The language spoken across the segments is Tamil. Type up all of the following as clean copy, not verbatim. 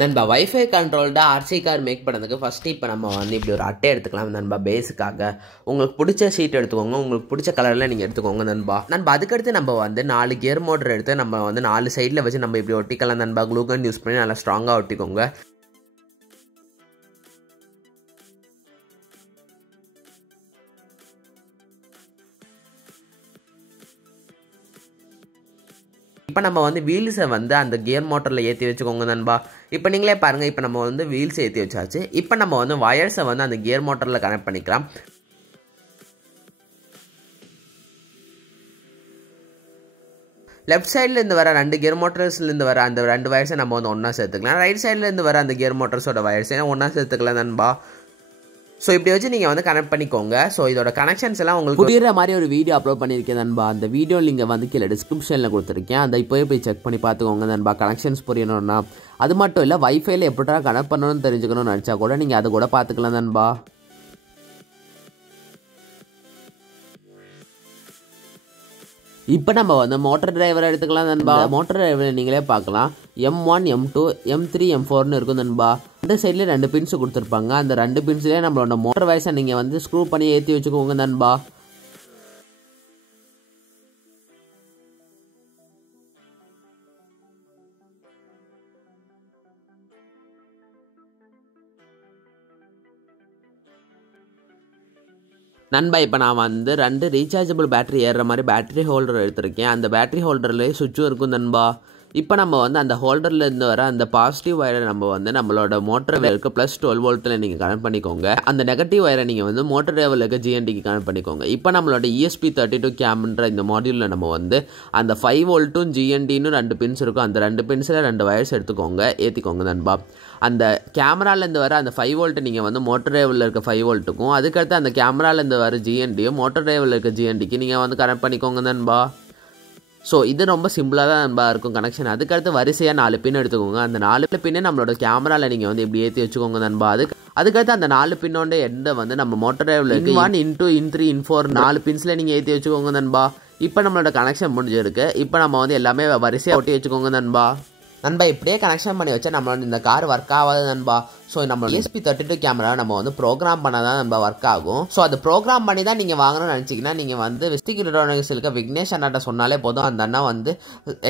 நண்பா WiFi controlled RC car make பண்ணதுக்கு ஃபஸ்ட்டு இப்போ நம்ம வந்து இப்படி ஒரு அட்டை எடுத்துக்கலாம் நண்பா. பேஸுக்காக உங்களுக்கு பிடிச்ச ஷீட் எடுத்துக்கோங்க, உங்களுக்கு பிடிச்ச கலரில் நீங்கள் எடுத்துக்கோங்க நண்பா. அதுக்கடுத்து நம்ம வந்து 4 கியர் மோட்டர் எடுத்து நம்ம வந்து 4 சைடில் வச்சு நம்ம இப்படி ஒட்டிக்கலாம் நண்பா. க்ளூகன் யூஸ் பண்ணி நல்லா ஸ்ட்ராங்காக ஒட்டிக்கோங்க. இப்போ நம்ம வந்து வீல்ஸை வந்து அந்த கியர் மோட்டரில் ஏற்றி வச்சுக்கோங்க நண்பா. இப்போ நீங்களே பாருங்கள், இப்போ நம்ம வந்து வீல்ஸை ஏற்றி வச்சாச்சு. இப்போ நம்ம வந்து வயர்ஸை வந்து அந்த கியர் மோட்டரில் கனெக்ட் பண்ணிக்கலாம். லெஃப்ட் சைட்லேருந்து வர 2 கியர் மோட்டர்ஸ்லேருந்து வர அந்த 2 வயர்ஸை நம்ம வந்து ஒன்றா சேர்த்துக்கலாம். ரைட் சைட்லேருந்து வர அந்த கியர் மோட்டர்ஸோட வயர்ஸை ஒன்றா சேர்த்துக்கலாம் நண்பா. ஸோ இப்படி வச்சு நீங்கள் வந்து கனெக்ட் பண்ணிக்கோங்க. ஸோ இதோட கனெக்ஷன்ஸ் எல்லாம் உங்களுக்கு புரியுற மாதிரி ஒரு வீடியோ அப்லோட் பண்ணியிருக்கேன் நண்பா. அந்த வீடியோ லிங்கை வந்து கீழே டிஸ்கிரிப்ஷனில் கொடுத்துருக்கேன். அந்த இப்போயே போய் செக் பண்ணி பார்த்துக்கோங்க நண்பா. கனெக்ஷன்ஸ் புரியணும்னா அது மட்டும் இல்லை, வைஃபைல எப்படிடா கனெக்ட் பண்ணணும்னு தெரிஞ்சுக்கணும்னு நினச்சா கூட நீங்கள் அதை கூட பார்த்துக்கலாம் நண்பா. இப்போ நம்ம வந்து மோட்டர் டிரைவரை எடுத்துக்கலாம் நண்பா. மோட்டர் டிரைவர் நீங்களே பார்க்கலாம். M1 M2 M3 M4ன்னு இருக்கும் நண்பா. இந்த சைட்லேயே 2 பின்ஸ் கொடுத்துருப்பாங்க. அந்த 2 பின்ஸ்லேயே நம்மளோட மோட்டர் வயசை நீங்கள் வந்து ஸ்க்ரூ பண்ணி ஏற்றி வச்சுக்கோங்க நண்பா. நண்பா இப்போ நான் வந்து 2 ரீசார்ஜபிள் பேட்டரி ஏறுற மாதிரி பேட்டரி ஹோல்டர் எடுத்திருக்கேன். அந்த பேட்டரி ஹோல்டர்லேயே சுவிட்சும் இருக்கும் நண்பா. இப்போ நம்ம வந்து அந்த ஹோல்டர்லேருந்து வர அந்த பாசிட்டிவ் வயரை நம்ம வந்து நம்மளோட மோட்டர் டிரைவருக்கு +12 வோல்ட்டில் நீங்கள் கனெக்ட் பண்ணிக்கோங்க. அந்த நெகட்டிவ் வயரை நீங்கள் வந்து மோட்டர் டிரைவரில் இருக்க GNDக்கு கனெக்ட் பண்ணிக்கோங்க. இப்போ நம்மளோட ESP32 கேம்ன்ற இந்த மாடியூலில் நம்ம வந்து அந்த 5 வோல்ட்டும் GNDன்னு 2 பின்ஸ் இருக்கும். அந்த 2 பின்ஸில் 2 வயர்ஸ் எடுத்துக்கோங்க, ஏற்றிக்கோங்க நண்பா. அந்த கேமராலேருந்து வர அந்த 5 வோல்ட்டு நீங்கள் வந்து மோட்டர் டிரைவரில் இருக்க 5 வோல்ட்டுக்கும், அதுக்கடுத்து அந்த கேமராலேருந்து வர GNDயும் மோட்டர் டிரைவரில் இருக்க GNDக்கு நீங்கள் வந்து கனெக்ட் பண்ணிக்கோங்க நண்பா. ஸோ இது ரொம்ப சிம்பிளாக தான் நண்பா இருக்கும் கனெக்ஷன். அதுக்கடுத்து வரிசையாக 4 பின் எடுத்துக்கோங்க. அந்த 4 பின்னே நம்மளோட கேமராவில் நீங்கள் வந்து இப்படி ஏற்றி வச்சுக்கோங்க நண்பா. அதுக்கடுத்து அந்த 4 பின்னோட எண்டை வந்து நம்ம motor டிரைவில் In1 In2 In3 In4 4 பின்ஸில் நீங்கள் ஏற்றி வச்சுக்கோங்க நண்பா. இப்போ நம்மளோட கனெக்ஷன் முடிஞ்சிருக்கு. இப்போ நம்ம வந்து எல்லாமே வரிசையாக ஒட்டி வச்சுக்கோங்க நண்பா. இப்படியே கனெக்ஷன் பண்ணி வச்சா நம்மளோட இந்த கார் ஒர்க் ஆகாது நண்பா. ஸோ நம்ம ESP32 கேமரா நம்ம வந்து ப்ரோக்ராம் பண்ணால் தான் நம்ம ஒர்க் ஆகும். ஸோ அது ப்ரோக்ராம் பண்ணி தான் நீங்கள் வாங்கணும்னு நினச்சிங்கன்னா நீங்கள் வந்து விஸ்டிக் எலக்ட்ரானிக்ஸ் இருக்க விக்னேஷ் அண்ணாட்ட சொன்னாலே போதும். அந்த அண்ணா வந்து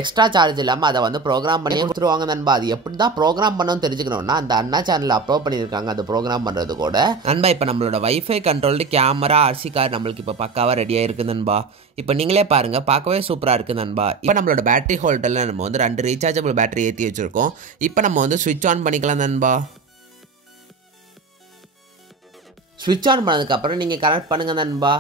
எக்ஸ்ட்ரா சார்ஜ் இல்லாமல் அதை வந்து ப்ரோக்ராம் பண்ணி கொடுத்துருவாங்க நண்பா. அது எப்படி தான் ப்ரோக்ராம் பண்ணணும்னு தெரிஞ்சுக்கணும்னா அந்த அண்ணா சேனலில் அப்லோட் பண்ணியிருக்காங்க அது ப்ரோக்ராம் பண்ணுறது கூட நண்பா. இப்போ நம்மளோட wifi controlled camera RC car நம்மளுக்கு இப்போ பக்காவாக ரெடியாக இருக்குது நண்பா. இப்போ நீங்களே பாருங்கள், பார்க்கவே சூப்பராக இருக்குது நண்பா. இப்போ நம்மளோட பேட்டரி ஹோல்டரில் நம்ம வந்து 2 ரீசார்ஜபிள் பேட்டரி ஏற்றி வச்சுருக்கோம். இப்போ நம்ம வந்து ஸ்விட்ச் ஆன் பண்ணிக்கலாம் நண்பா. ஸ்விட்ச் ஆன் பண்ணதுக்கப்புறம் நீங்கள் கனெக்ட் பண்ணுங்கள் நண்பா.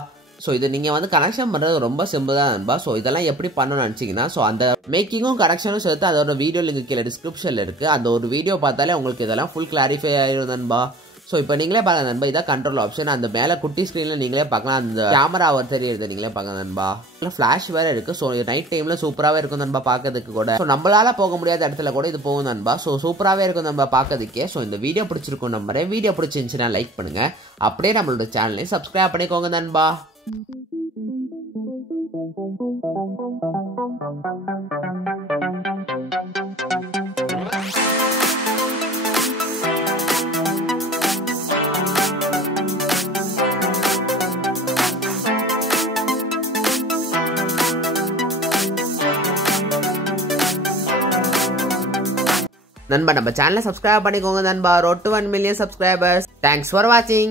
ஸோ இது நீங்கள் வந்து கனெக்ஷன் பண்ணுறது ரொம்ப சிம்பிள் தான் நண்பா. ஸோ இதெல்லாம் எப்படி பண்ணணும்னு நினச்சிங்கன்னா, ஸோ அந்த மேக்கிங்கும் கனெக்ஷனும் சேர்த்து அதோட வீடியோ லிங்க் கீழே டிஸ்கிரிப்ஷனில் இருக்குது. அந்த ஒரு வீடியோ பார்த்தாலே உங்களுக்கு இதெல்லாம் ஃபுல் கிளாரிஃபை ஆகிடும் நண்பா. ஸோ இப்போ நீங்களே பார்க்கலாம் நண்பா, இதான் கண்ட்ரோல் ஆப்ஷன். அந்த மேலே குட்டி ஸ்க்ரீனில் நீங்களே பார்க்கலாம். அந்த கேமரா அவர் தெரியுது நீங்களே பார்க்கலாம் நண்பா. ஃப்ளாஷ் வேறு இருக்குது. ஸோ நைட் டைமில் சூப்பராகவே இருக்கும் நண்பா பார்க்கறதுக்கு கூட. ஸோ நம்மளால் போக முடியாத இடத்துல கூட இது போகும் நண்பா. ஸோ சூப்பராகவே இருக்கும் நண்பா பார்க்கறதுக்கே. ஸோ இந்த வீடியோ பிடிச்சிருக்கும் நம்பரே. வீடியோ பிடிச்சிருந்துச்சுன்னா லைக் பண்ணுங்கள். அப்படியே நம்மளோட சேனலையும் சப்ஸ்கிரைப் பண்ணிக்கோங்க நண்பா. நண்பா நம்ம சேனலை சப்ஸ்கிரைப் பண்ணிக்கோங்க நண்பா. Road to 1 million subscribers. Thanks for watching.